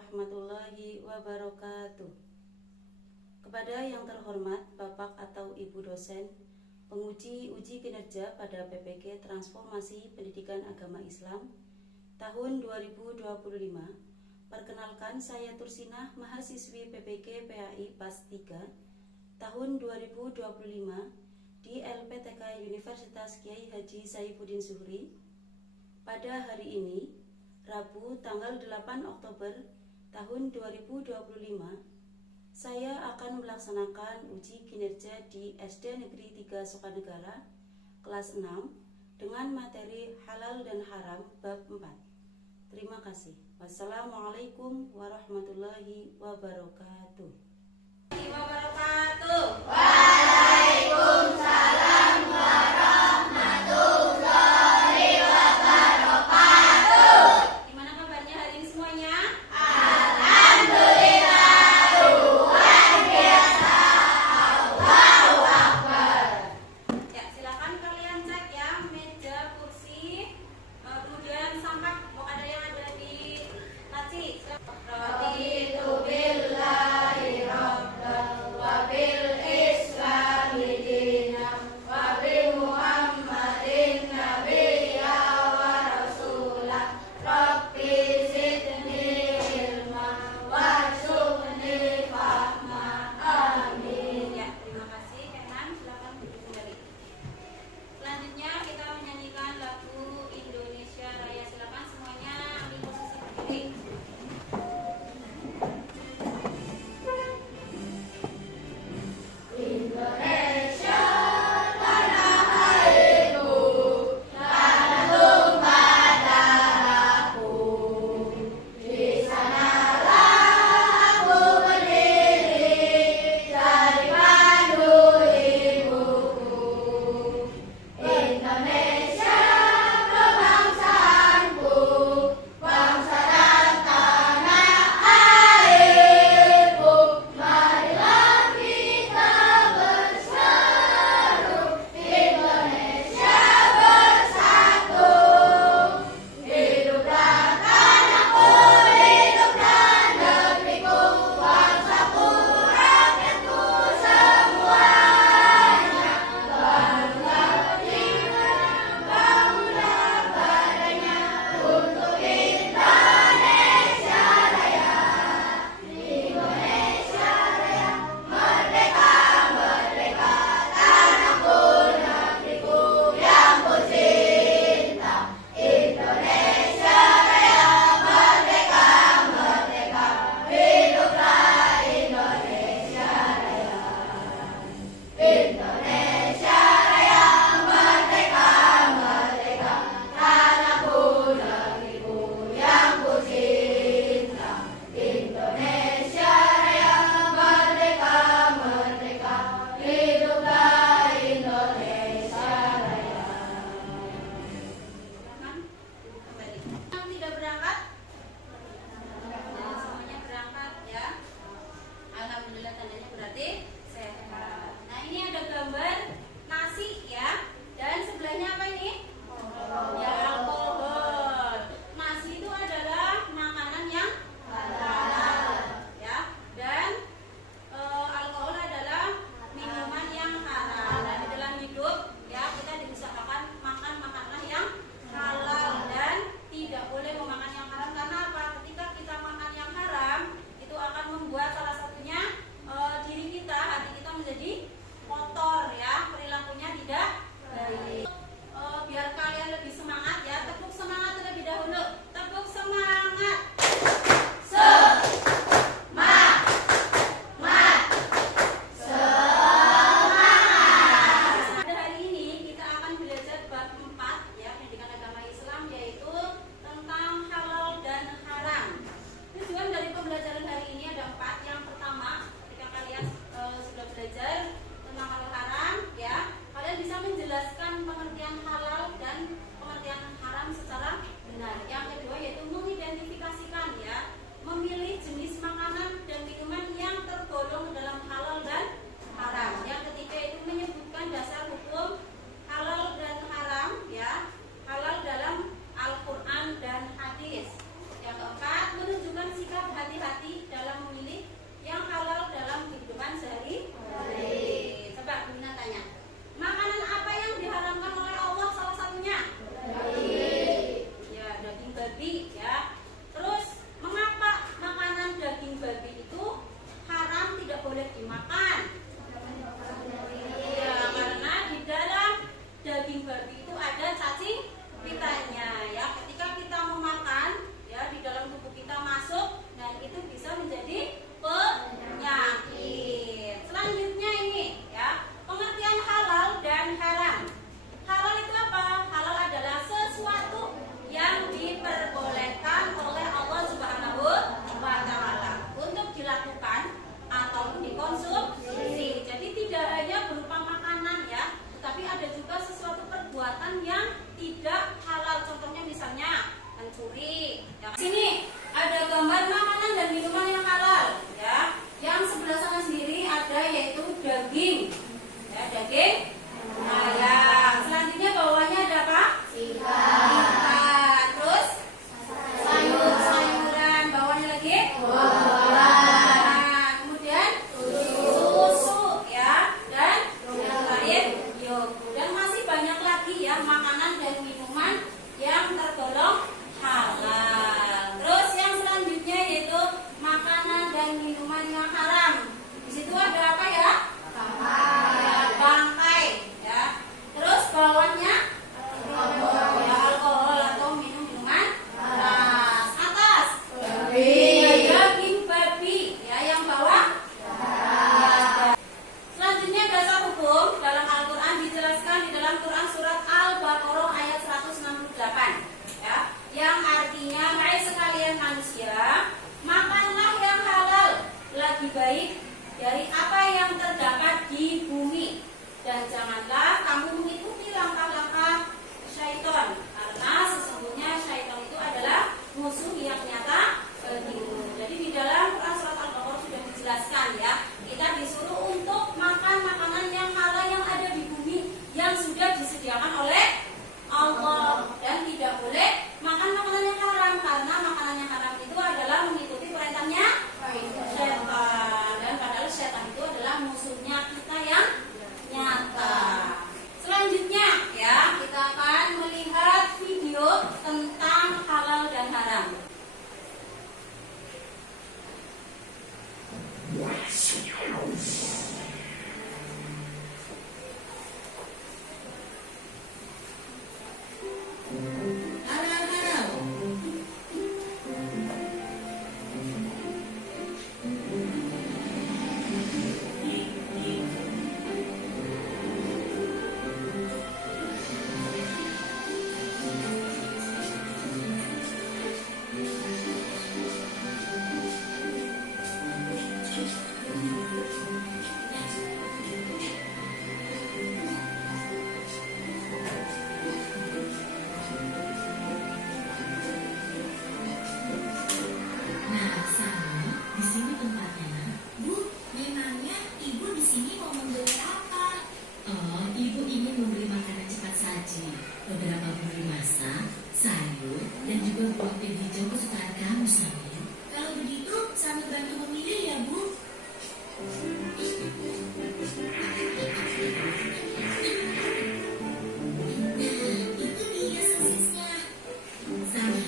warahmatullahi wabarakatuh. Kepada yang terhormat Bapak atau Ibu dosen, penguji uji kinerja pada PPG Transformasi Pendidikan Agama Islam tahun 2025, perkenalkan saya Tursinah, mahasiswi PPG PAI PAS 3 tahun 2025 di LPTK Universitas Kiai Haji Saifuddin Zuhri. Pada hari ini, Rabu tanggal 8 Oktober tahun 2025, saya akan melaksanakan uji kinerja di SD Negeri 3 Sukanegara kelas 6 dengan materi halal dan haram bab 4. Terima kasih. Wassalamualaikum warahmatullahi wabarakatuh. Waalaikumsalam warahmatullahi wabarakatuh. Gimana kabarnya hari ini semuanya? Alhamdulillah, luar biasa. Allahu Akbar. Ya, silakan kalian cek ya meja, kursi, kemudian sampah ada yang ada di laci. Raditu billahi rabban wa bil islami dinan wa Sini ada gambar makanan dan minuman yang halal, ya. Yang sebelah sana sendiri ada yaitu daging, ya, daging ayam. Selanjutnya bawahnya ada apa? Ikan. Terus sayur-sayuran. Bawahnya lagi? Nah, kemudian susu, ya, dan yang lain yogurt. Dan masih banyak lagi ya makanan dan minuman yang tergolong halal. Terus yang selanjutnya yaitu makanan dan minuman yang haram. Di situ ada apa ya? Bangkai, ya. Terus bawahnya ya, alkohol atau minuman keras. Atas daging babi, ya. Yang bawah selanjutnya dasar hukum dalam Al-Quran dijelaskan di dalam Quran surat Al-Baqarah ayat 168, ya, yang artinya, hai sekalian manusia, makanlah yang halal lagi baik dari apa yang terdapat di bumi, dan janganlah kamu mengikuti langkah-langkah syaitan, karena sesungguhnya syaitan itu adalah musuh yang nyata bagimu. Jadi di dalam Quran surat Al-Baqarah sudah dijelaskan, ya, kita disuruh untuk makan makanan yang halal yang ada di bumi yang sudah disediakan oleh Allah, dan tidak boleh makan makanan yang haram, karena makanan yang haram itu adalah mengikuti perintahnya setan, dan padahal setan itu adalah musuhnya kita yang nyata. Selanjutnya, ya, kita akan melihat video tentang halal dan haram. Nah, Sani, di sini tempatnya. Bu, memangnya Ibu di sini mau membeli apa? Oh, Ibu ingin membeli makanan cepat saji, beberapa bumbu masak, sayur, dan juga buah teh hijau kesukaan kamu, Sani. Kalau begitu, Sani bantu memilih ya, Bu. Nah, itu dia sosisnya. Sani,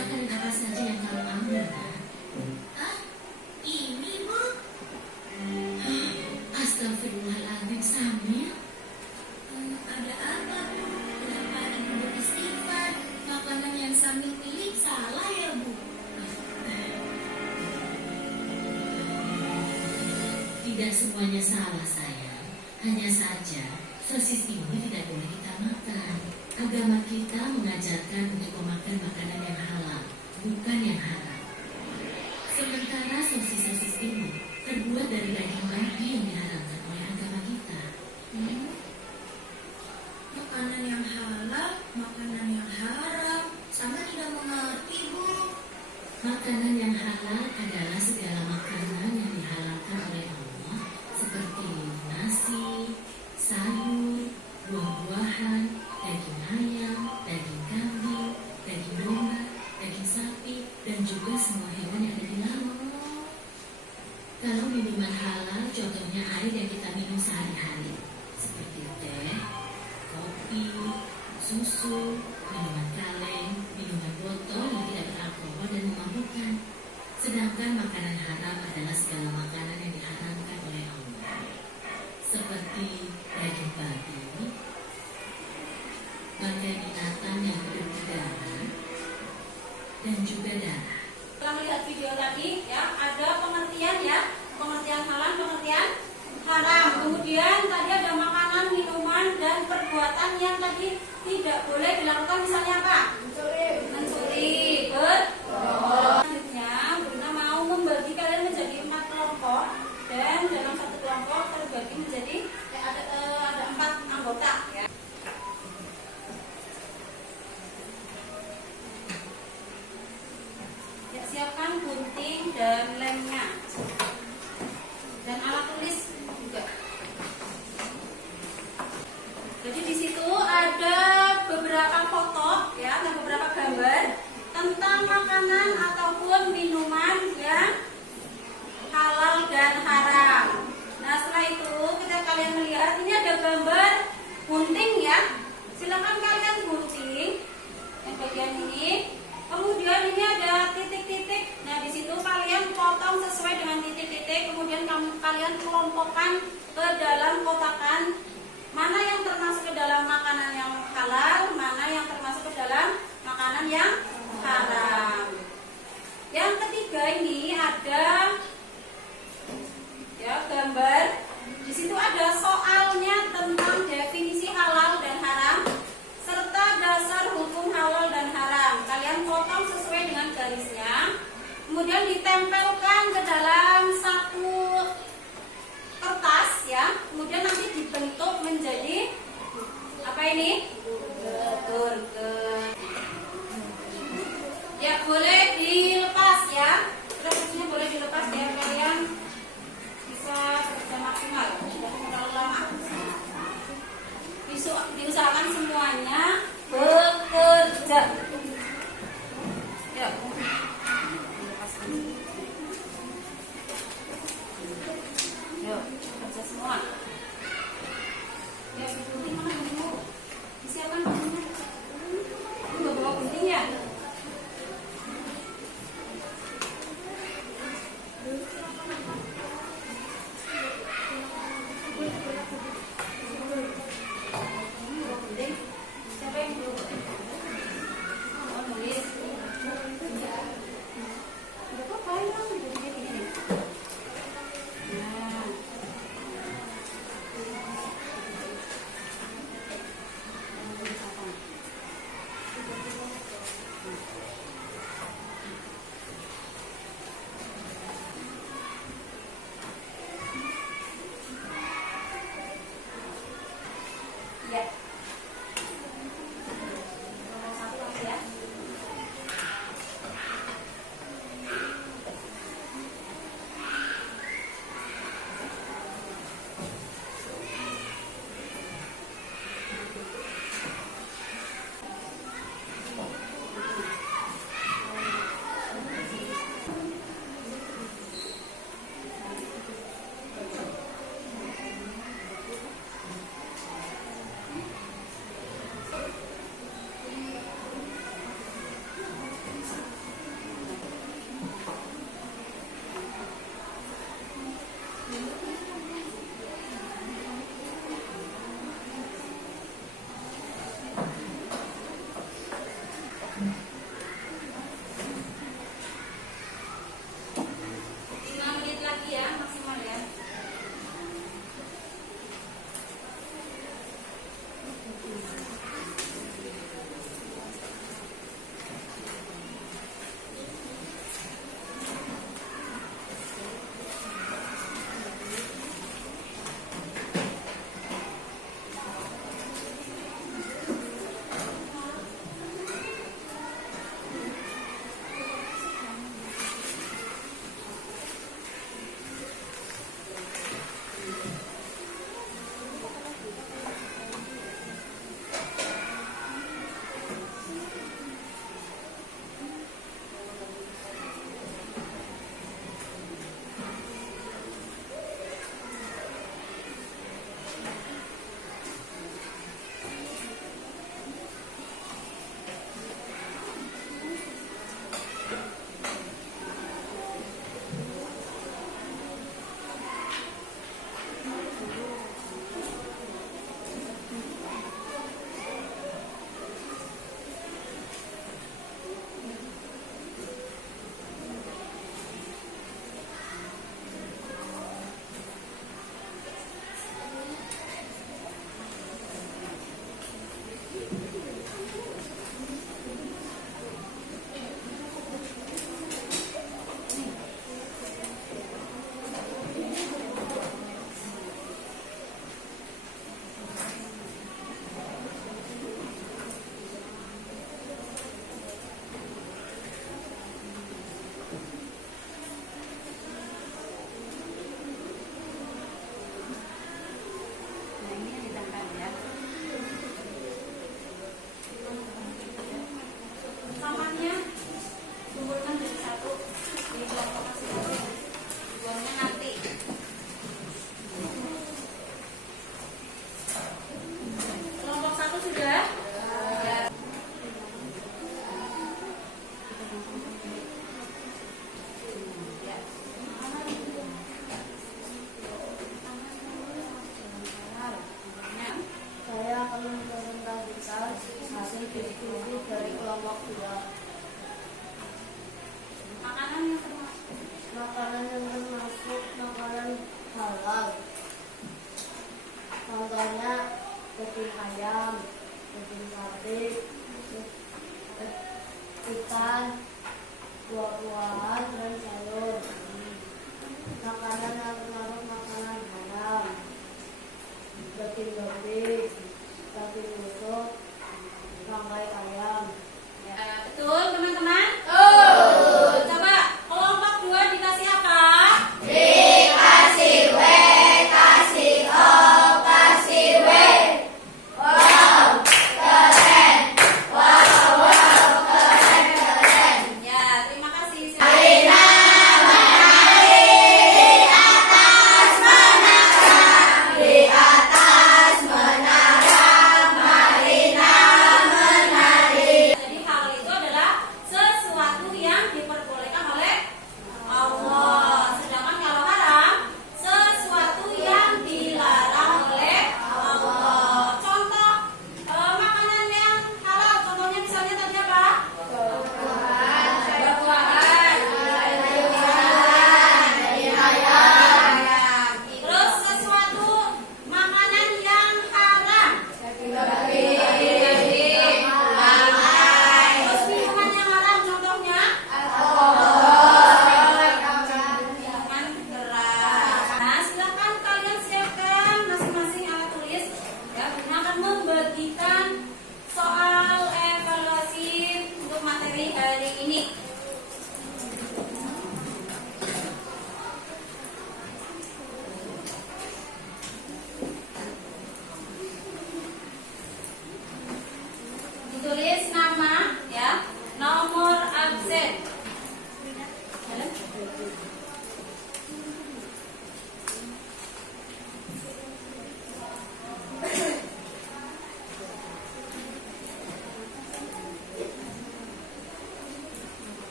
akan apa saja yang kamu ambil, nak? Hah? Ini, Bu? Astagfirullahaladzim, Samir. Ada apa, Bu? Kenapa Ibu beristighfar? Makanan yang Samir pilih salah ya, Bu? Tidak semuanya salah, sayang. Hanya saja, sosis ini tidak boleh kita makan. Agama kita mengajarkan untuk memakan makanan yang halal, bukan yang haram. Sementara sosis-sosis ini terbuat dari daging babi yang diharamkan oleh agama kita. Makanan yang halal, makanan yang haram, sama tidak mengerti, Bu. Makanan yang halal adalah segala makanan yang dihalalkan oleh Allah, seperti nasi, sayur, buah-buahan, daging ayam, daging kambing, daging domba, daging sapi, dan juga semua hewan yang ada di laut. Kalau minuman halal, contohnya air yang kita minum sehari-hari, seperti teh, kopi, susu, minuman kaleng, minuman botol yang tidak beralkohol dan memabukkan. Sedangkan makanan haram adalah segala makanan yang diharamkan oleh Allah, seperti daging babi, bangkai binatang yang berudara, dan juga darah. Setelah melihat video tadi, ya, ada pengertian, ya, pengertian halal, pengertian haram. Kemudian tadi ada makanan, minuman, dan perbuatan yang tadi tidak boleh dilakukan, misalnya apa? Mencuri. Selanjutnya, Bunda mau membagi kalian menjadi 4 kelompok, dan dalam satu kelompok terbagi menjadi ada 4 anggota, ya. dan lemnya, dan alat tulis juga. Jadi di situ ada beberapa foto ya, dan beberapa gambar tentang makanan ataupun minuman yang halal dan haram. Nah, setelah itu kita kalian melihat ini ada gambar gunting ya. Silakan kalian gunting yang bagian ini. Kemudian ini ada titik-titik. Nah, di situ kalian potong sesuai dengan titik-titik. Kemudian kalian kelompokkan ke dalam kotakan mana yang termasuk ke dalam makanan yang halal, mana yang termasuk ke dalam makanan yang haram. Yang ketiga ini ada ya gambar. Di situ ada soalnya tentang definisi halal dan haram serta dasar hukum halal dan haram. Kalian potong sesuai dengan garisnya, kemudian ditempelkan ke dalam satu kertas ya. Kemudian nanti dibentuk menjadi apa ini? Burger. Ya, boleh dilepas ya. Terusnya boleh dilepas ya, kalian bisa bekerja maksimal. Tidak terlalu lama. Diusahakan semuanya bekerja. Ya. Yuk, kerja semua. Ya, gunting mana guntingmu? Disiapkan guntingnya. Nggak bawa gunting ya? Siapa yang belum? Oh, nulis. Nggak apa-apa ya, jadinya gini nih. Nah. Ya. Nomor 1 lagi ya.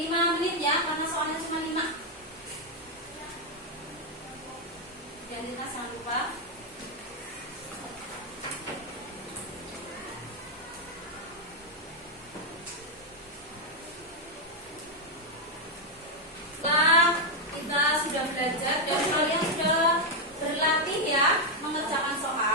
5 menit ya, karena soalnya cuma 5. Identitas jangan lupa. Kita sudah belajar dan kalian sudah berlatih ya mengerjakan soal.